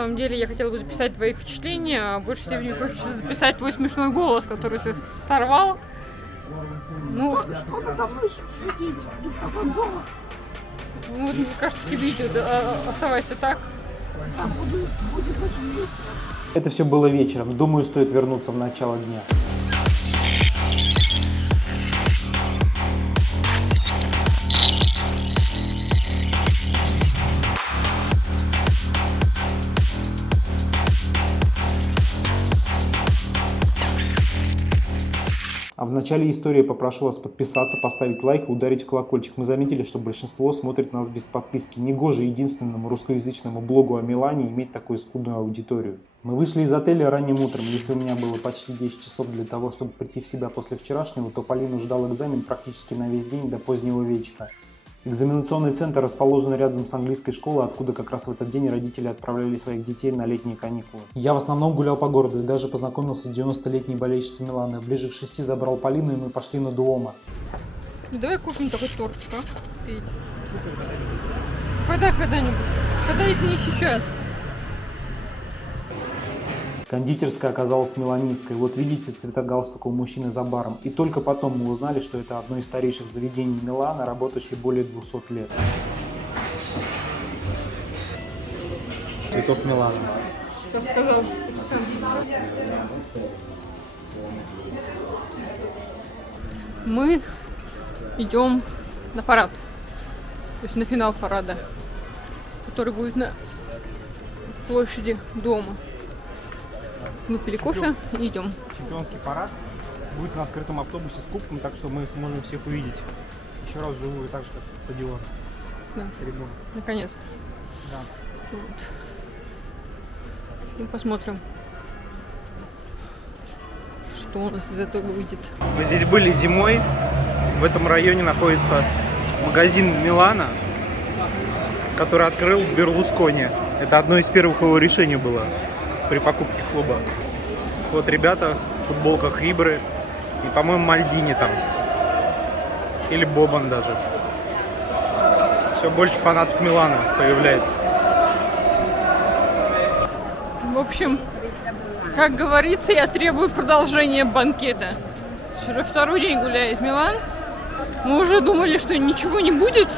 самом деле я хотела бы записать твои впечатления, а в большей степени хочется записать твой смешной голос, который ты сорвал. Ну, что надо мной шутить? Такой голос. Ну, мне кажется, тебе идет. Оставайся так. Да, будет очень весело. Это все было вечером. Думаю, стоит вернуться в начало дня. А в начале истории попрошу вас подписаться, поставить лайк и ударить в колокольчик. Мы заметили, что большинство смотрит нас без подписки. Негоже единственному русскоязычному блогу о Милане иметь такую скудную аудиторию. Мы вышли из отеля ранним утром. Если у меня было почти 10 часов для того, чтобы прийти в себя после вчерашнего, то Полину ждал экзамен практически на весь день до позднего вечера. Экзаменационный центр расположен рядом с английской школой, откуда как раз в этот день родители отправляли своих детей на летние каникулы. Я в основном гулял по городу и даже познакомился с 90-летней болельщицей Милана. Ближе к 6 забрал Полину, и мы пошли на Дуомо. Ну давай купим такой торт, а? Петь. Когда-нибудь. Когда, если не сейчас? Кондитерская оказалась миланистской. Вот видите цвета галстука у мужчины за баром. И только потом мы узнали, что это одно из старейших заведений Милана, работающее более 200 лет. Цветов Милана. Что сказал? Мы идем на парад. То есть на финал парада, который будет на площади дома. Выпили кофе и идем. Чемпионский парад будет на открытом автобусе с кубком, так что мы сможем всех увидеть еще раз вживую, так же как стадион. Да. Наконец-то. Да. Вот. Ну, посмотрим, что у нас из этого выйдет. Мы здесь были зимой. В этом районе находится магазин Милана, который открыл Берлускони. Это одно из первых его решений было при покупке клуба. Вот ребята в футболках Ибры и, по-моему, Мальдини там. Или Бобан даже. Все больше фанатов Милана появляется. В общем, как говорится, я требую продолжения банкета. Уже второй день гуляет Милан. Мы уже думали, что ничего не будет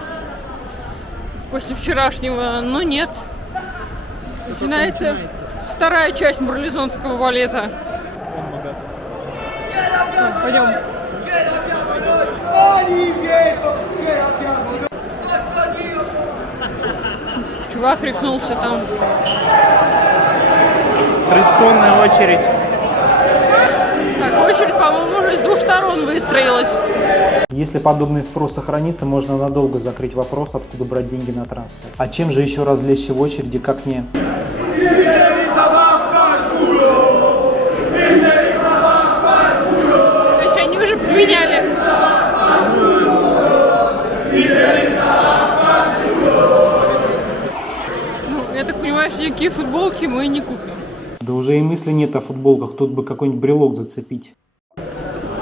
после вчерашнего, но нет. Начинается вторая часть марлезонского балета. Пойдем. Чувак рехнулся там. Традиционная очередь. Так, очередь, по-моему, уже с двух сторон выстроилась. Если подобный спрос сохранится, можно надолго закрыть вопрос, откуда брать деньги на трансфер. А чем же еще развлечься в очереди, как не... Значит, они уже поменяли. Ну, я так понимаю, что никакие футболки мы не купим. Да уже и мысли нет о футболках, тут бы какой-нибудь брелок зацепить.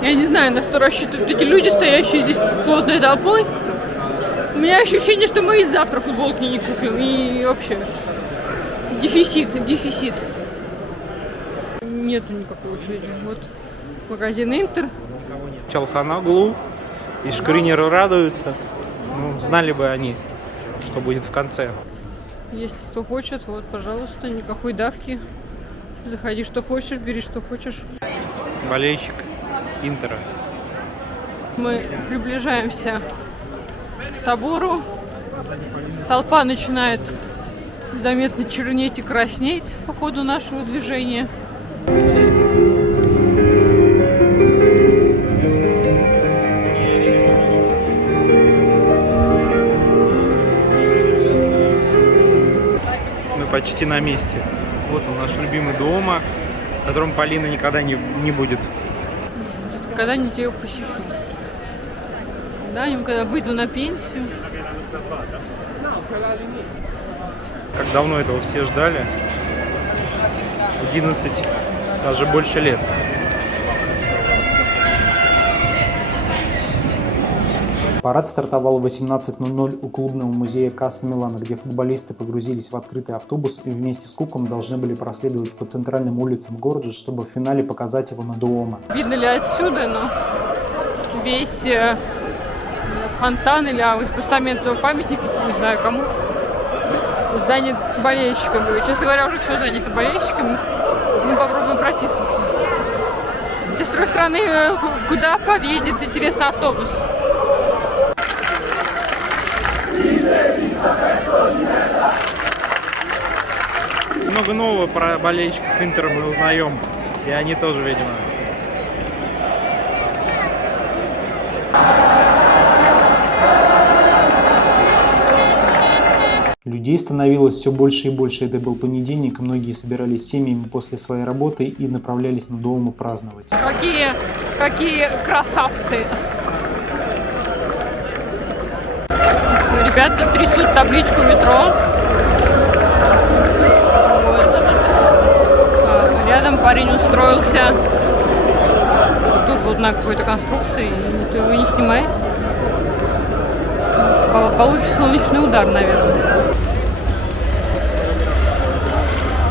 Я не знаю, на что рассчитывают эти люди, стоящие здесь плотной толпой. У меня ощущение, что мы и завтра футболки не купим. И вообще дефицит. Нету никакой очереди. Вот магазин Интер. Чалханоглу и Шкринеры радуются. Ну, знали бы они, что будет в конце. Если кто хочет, вот, пожалуйста, никакой давки. Заходи, что хочешь, бери, что хочешь. Болельщик Интера. Мы приближаемся к собору. Толпа начинает заметно чернеть и краснеть по ходу нашего движения. Мы почти на месте. Вот он, наш любимый Дуомо, в котором Полина никогда не будет. Когда-нибудь я его посещу. Да, когда выйду на пенсию. Как давно этого все ждали? 11, даже больше лет. Парад стартовал в 18:00 у клубного музея Касса Милана, где футболисты погрузились в открытый автобус и вместе с Куком должны были проследовать по центральным улицам города, чтобы в финале показать его на Дуомо. Видно ли отсюда, но весь фонтан или постамент этого памятника, не знаю кому, занят болельщиками. Честно говоря, уже все занято болельщиками. Мы попробуем протиснуться. С другой стороны, куда подъедет, интересно, автобус? Много нового про болельщиков Интера мы узнаем. И они тоже, видимо. Людей становилось все больше и больше. Это был понедельник, многие собирались семьями после своей работы и направлялись на Дуомо праздновать. Какие красавцы! Ребята трясут табличку метро. Вот. Рядом парень устроился тут вот на какой-то конструкции, и никто его не снимает. Получится солнечный удар, наверное.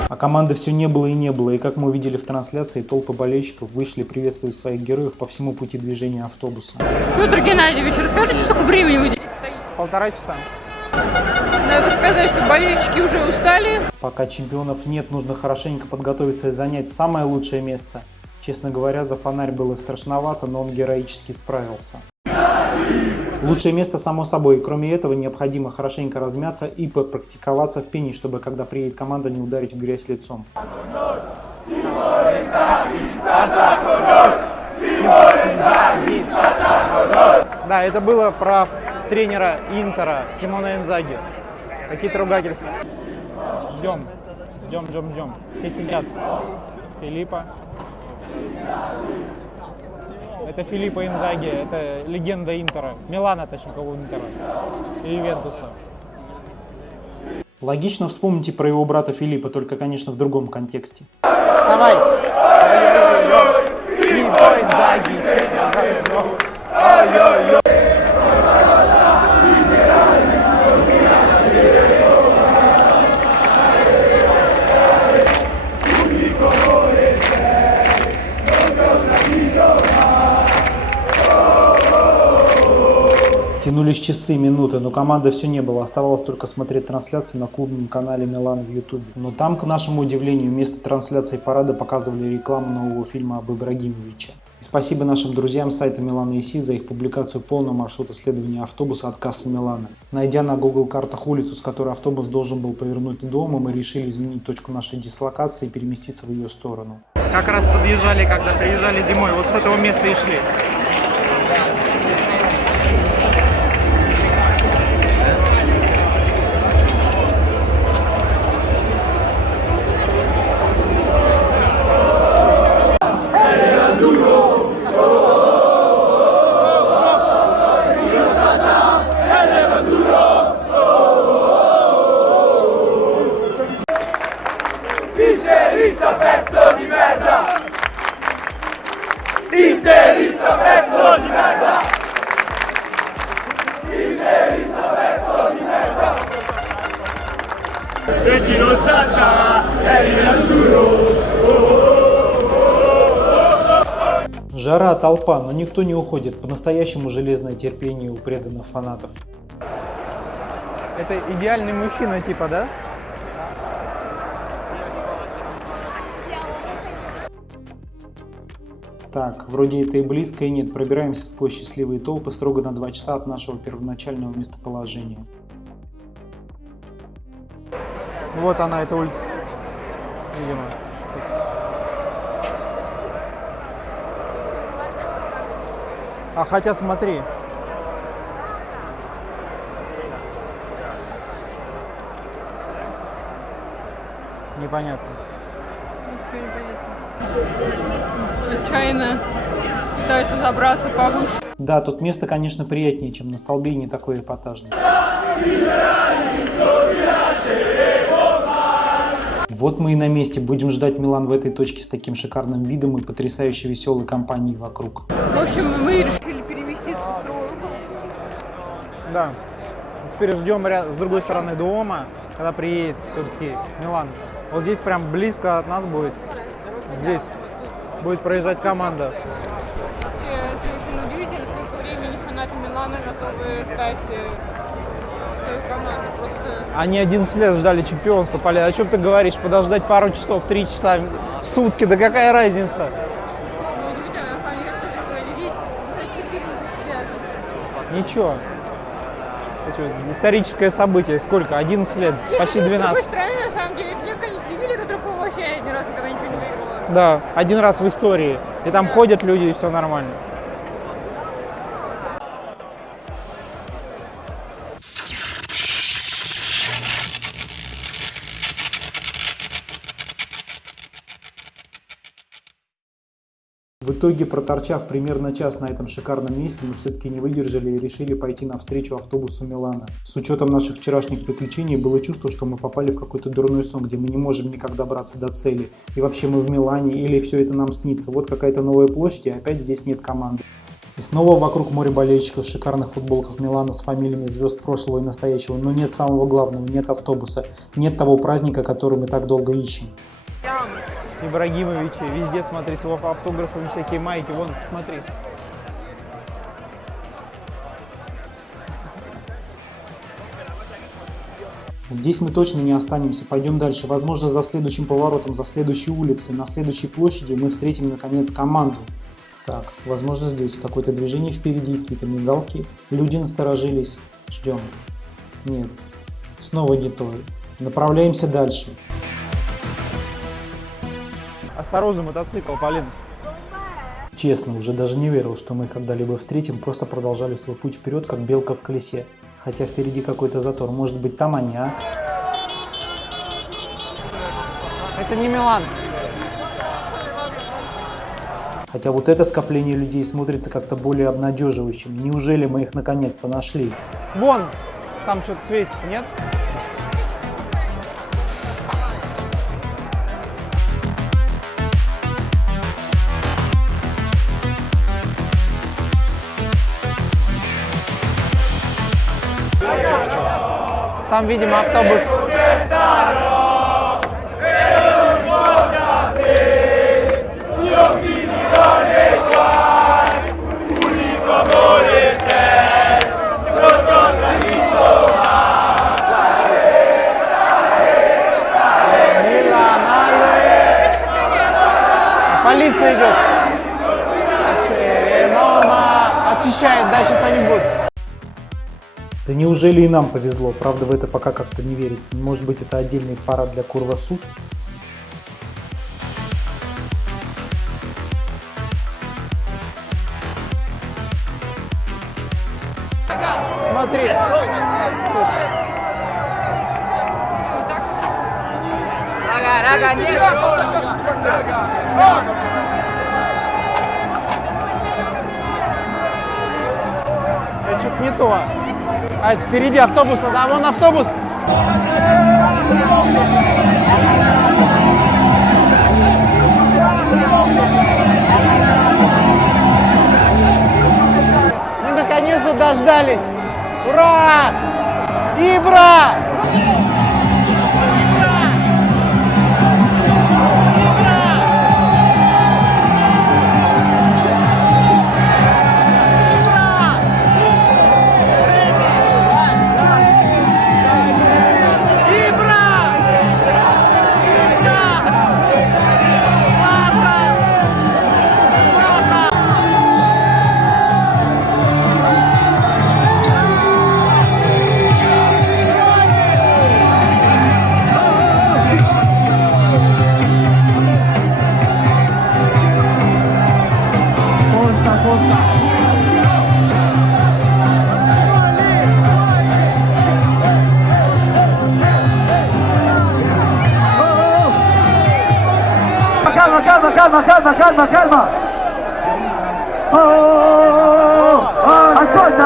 А команды все не было и не было, и как мы увидели в трансляции, толпы болельщиков вышли приветствовать своих героев по всему пути движения автобуса. Петр Геннадьевич, расскажите, сколько времени вы здесь стоите? 1,5 часа. Надо сказать, что болельщики уже устали. Пока чемпионов нет, нужно хорошенько подготовиться и занять самое лучшее место. Честно говоря, за фонарь было страшновато, но он героически справился. Лучшее место само собой, и кроме этого необходимо хорошенько размяться и попрактиковаться в пении, чтобы когда приедет команда, не ударить в грязь лицом. Да, это было про тренера Интера Симона Инзаги. Какие-то ругательства. Ждем. Все сидят. Филиппо. Это Филиппо Инзаги, это легенда Интера. Милана, точнее, Интера. И Ювентуса. Логично вспомнить и про его брата Филиппа, только, конечно, в другом контексте. Давай! Филиппо Инзаги! Тянулись часы, минуты, но команды все не было. Оставалось только смотреть трансляцию на клубном канале Милан в Ютубе. Но там, к нашему удивлению, вместо трансляции парада показывали рекламу нового фильма об Ибрагимовиче. И спасибо нашим друзьям с сайта Милана ИСИ за их публикацию полного маршрута следования автобуса от Кассы Милана. Найдя на Google картах улицу, с которой автобус должен был повернуть дома, мы решили изменить точку нашей дислокации и переместиться в ее сторону. Как раз подъезжали, когда приезжали зимой. Вот с этого места и шли. Interista pezzo di merda! Interista pezzo di merda! Interista pezzo di merda! E chi non salta è nerazzurro! Жара, толпа, но никто не уходит. По-настоящему железное терпение у преданных фанатов. Это идеальный мужчина, типа, да? Так, вроде это и близко, и нет. Пробираемся сквозь счастливые толпы строго на 2 часа от нашего первоначального местоположения. Вот она, эта улица. Видимо. Сейчас. А хотя смотри. Непонятно. Ничего не понятно. Отчаянно пытаются забраться повыше. Да, тут место, конечно, приятнее, чем на столбе, и не такое эпатажное. Вот мы и на месте. Будем ждать Милан в этой точке с таким шикарным видом и потрясающе веселой компанией вокруг. В общем, мы решили переместиться в другой угол. Да. Теперь ждем с другой стороны Дуома, когда приедет все-таки Милан. Вот здесь прям близко от нас будет. Здесь будет проезжать команда. Очень удивительно, сколько времени фанаты Милана готовы ждать свою команду. Просто... Они 11 лет ждали чемпионства, Полин. О чем ты говоришь? Подождать пару часов, 3 часа в сутки, да какая разница? Ну, удивительно, на самом деле, кто говорит, здесь за 4 сидят. Ничего. Это историческое событие. Сколько? 11 лет, почти 12. С другой стороны, на самом деле, это не Севилья, которая, по-моему, вообще один раз никогда ничего не выиграла. Да, один раз в истории. И там ходят люди, и все нормально. В итоге, проторчав примерно час на этом шикарном месте, мы все-таки не выдержали и решили пойти навстречу автобусу Милана. С учетом наших вчерашних приключений было чувство, что мы попали в какой-то дурной сон, где мы не можем никак добраться до цели. И вообще мы в Милане, или все это нам снится. Вот какая-то новая площадь, и опять здесь нет команды. И снова вокруг море болельщиков в шикарных футболках Милана с фамилиями звезд прошлого и настоящего. Но нет самого главного, нет автобуса, нет того праздника, который мы так долго ищем. Ибрагимовичи, везде смотри, с его автографами всякие майки, вон, посмотри. Здесь мы точно не останемся, пойдем дальше. Возможно, за следующим поворотом, за следующей улицей, на следующей площади мы встретим наконец команду. Так, возможно, здесь какое-то движение впереди, какие-то мигалки. Люди насторожились. Ждем. Нет, снова не то. Направляемся дальше. Осторожно, мотоцикл, Полин. Честно, уже даже не верил, что мы их когда-либо встретим, просто продолжали свой путь вперед, как белка в колесе. Хотя впереди какой-то затор. Может быть, там они, а? Это не Милан. Хотя вот это скопление людей смотрится как-то более обнадеживающим. Неужели мы их наконец-то нашли? Вон, там что-то светится, нет? Там, видимо, автобус. Полиция идет. Очищает, да, сейчас они будут. Да неужели и нам повезло? Правда, в это пока как-то не верится. Может быть, это отдельный парад для Курвасу? Смотри. Это что-то не то. А это впереди автобус, а вон автобус. Мы наконец-то дождались. Ура! Ибра! Calma.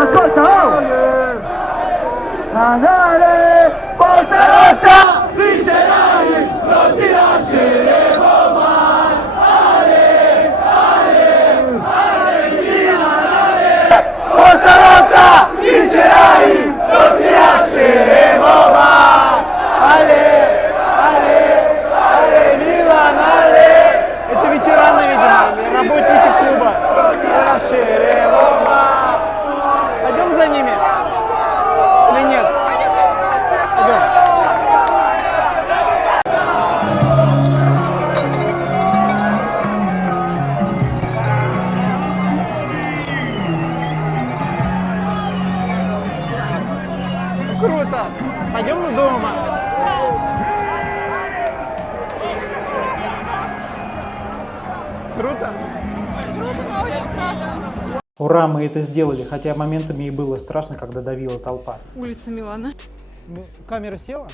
Ascolta. Andare, forza lotta, vincerai, non ti lasceremo mai. Ale, forza lotta, vincerai. Спасибо дома. Круто? Круто, но очень страшно. Ура, мы это сделали, хотя моментами и было страшно, когда давила толпа. Улица Милана. Камера села?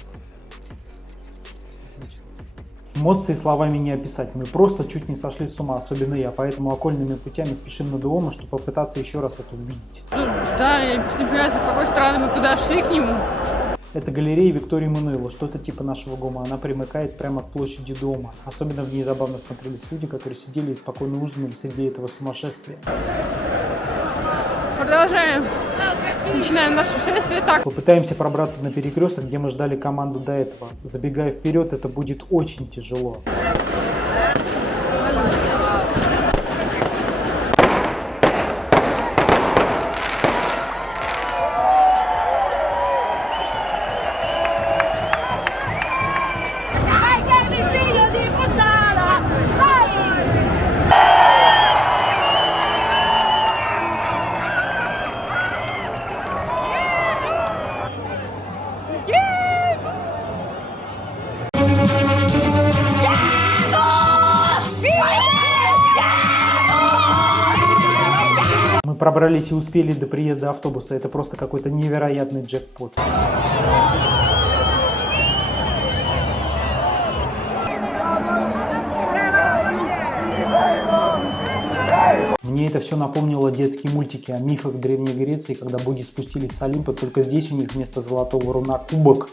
Эмоции словами не описать, мы просто чуть не сошли с ума, особенно я, поэтому окольными путями спешим на Дуомо, чтобы попытаться еще раз это увидеть. Да, я не понимаю, с какой стороны мы подошли к нему. Это галерея Виктории Мануйло, что-то типа нашего ГОМа. Она примыкает прямо к площади Дуомо. Особенно в ней забавно смотрелись люди, которые сидели и спокойно ужинали среди этого сумасшествия. Продолжаем. Начинаем наше шествие. Так. Попытаемся пробраться на перекресток, где мы ждали команду до этого. Забегая вперед, это будет очень тяжело. Мы пробрались и успели до приезда автобуса. Это просто какой-то невероятный джекпот. Мне это все напомнило детские мультики о мифах Древней Греции, когда боги спустились с Олимпа, только здесь у них вместо золотого руна кубок.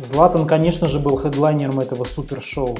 Златан, конечно же, был хедлайнером этого супершоу.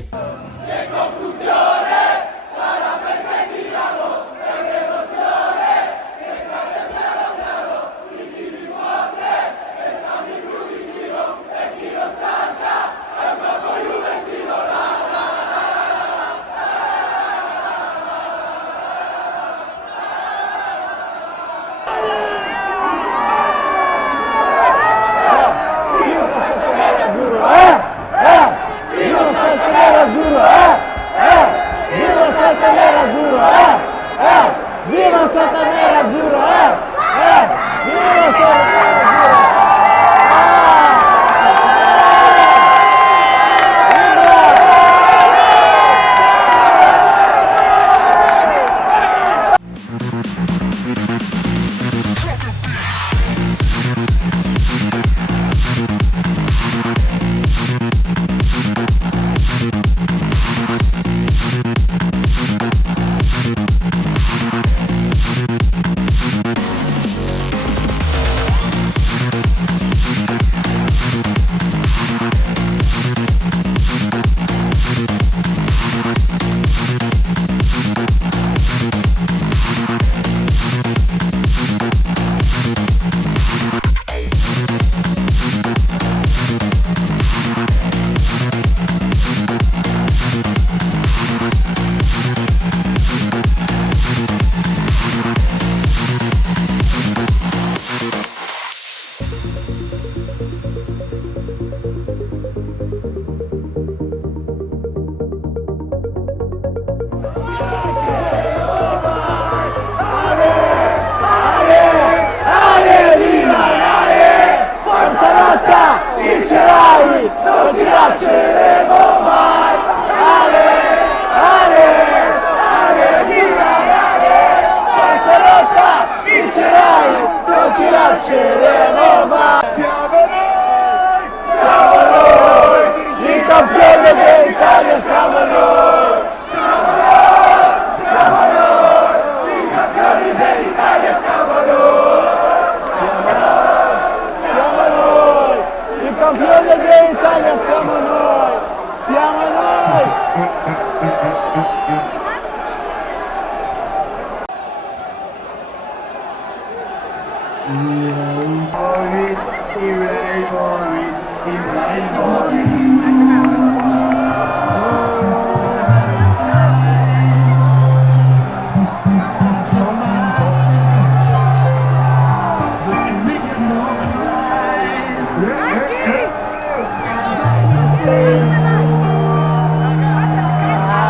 I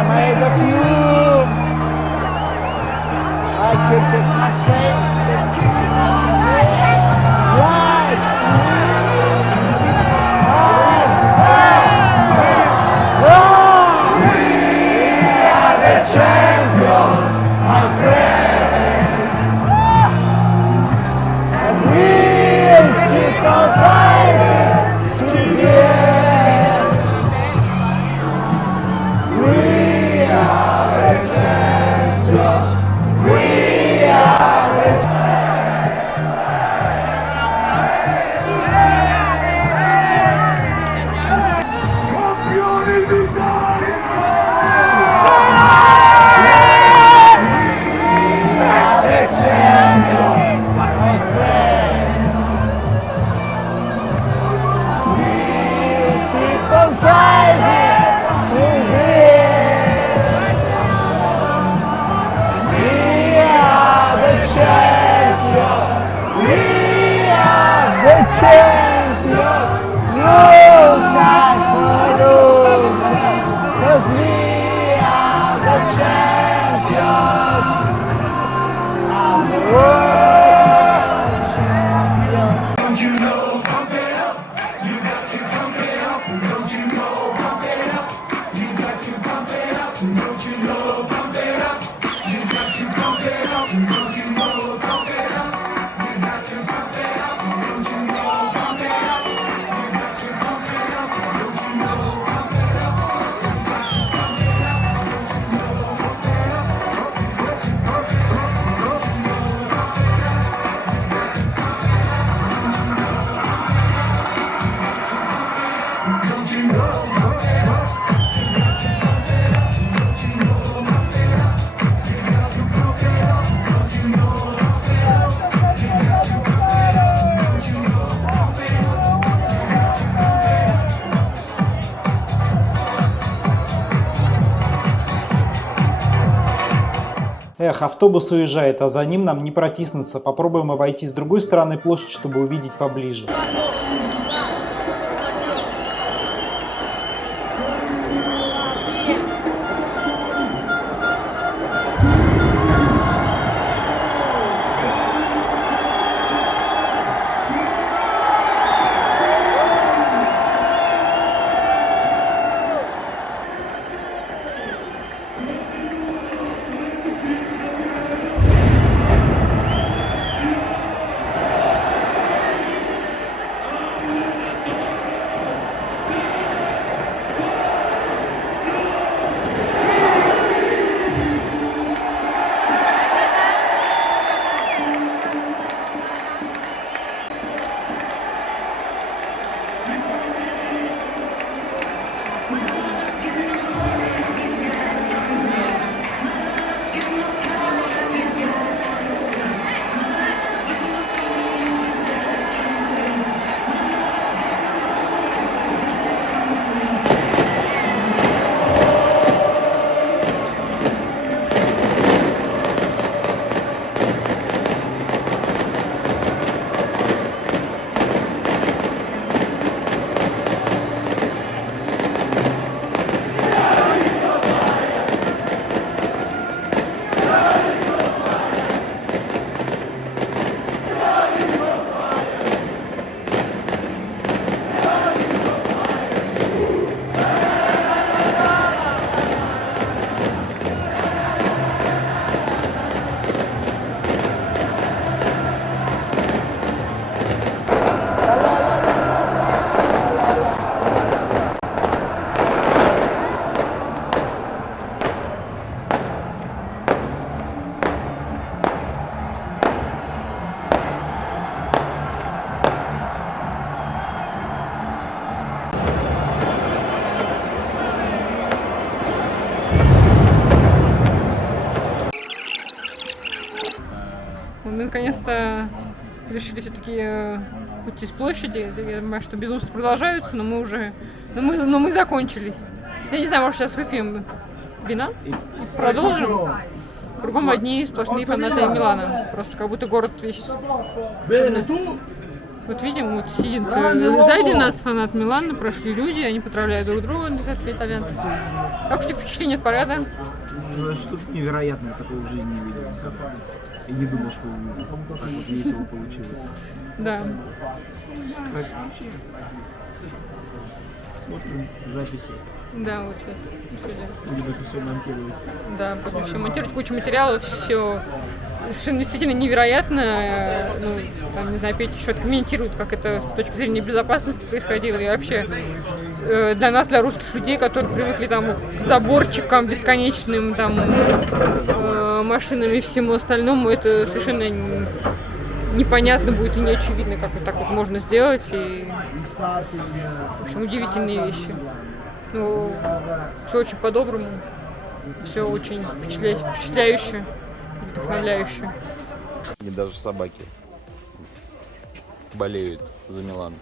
made a few. I kept it myself. Champions, my friends, and we'll keep on fighting to the end. We are the champions. We are the campioni d'Italia. Эх, автобус уезжает, а за ним нам не протиснуться. Попробуем обойти с другой стороны площадь, чтобы увидеть поближе. мы наконец-то решили все-таки уйти с площади. Я понимаю, что безумства продолжаются, но мы закончились. Я не знаю, может, сейчас выпьем вина и продолжим. Кругом одни сплошные фанаты Милана. Просто как будто город весь черный. Вот видим, вот сидит сзади нас фанат Милана, прошли люди, они поздравляют друг друга на итальянцев. Как у тебя впечатление от парада? Что-то невероятное, такого в жизни не видел. И не думал, что так вот весело получилось. Да. Смотрим записи. Да, вот сейчас. Будем это все монтировать. Да, будем все монтировать, кучу материалов, все совершенно действительно невероятно. Ну, там, не знаю, опять еще комментируют, как это с точки зрения безопасности происходило. И вообще для нас, для русских людей, которые привыкли там к заборчикам бесконечным, там машинам и всему остальному, это совершенно непонятно будет и неочевидно, как вот так вот можно сделать. И, в общем, удивительные вещи. Ну, все очень по-доброму, все очень впечатляюще, вдохновляюще. И даже собаки болеют за Милан.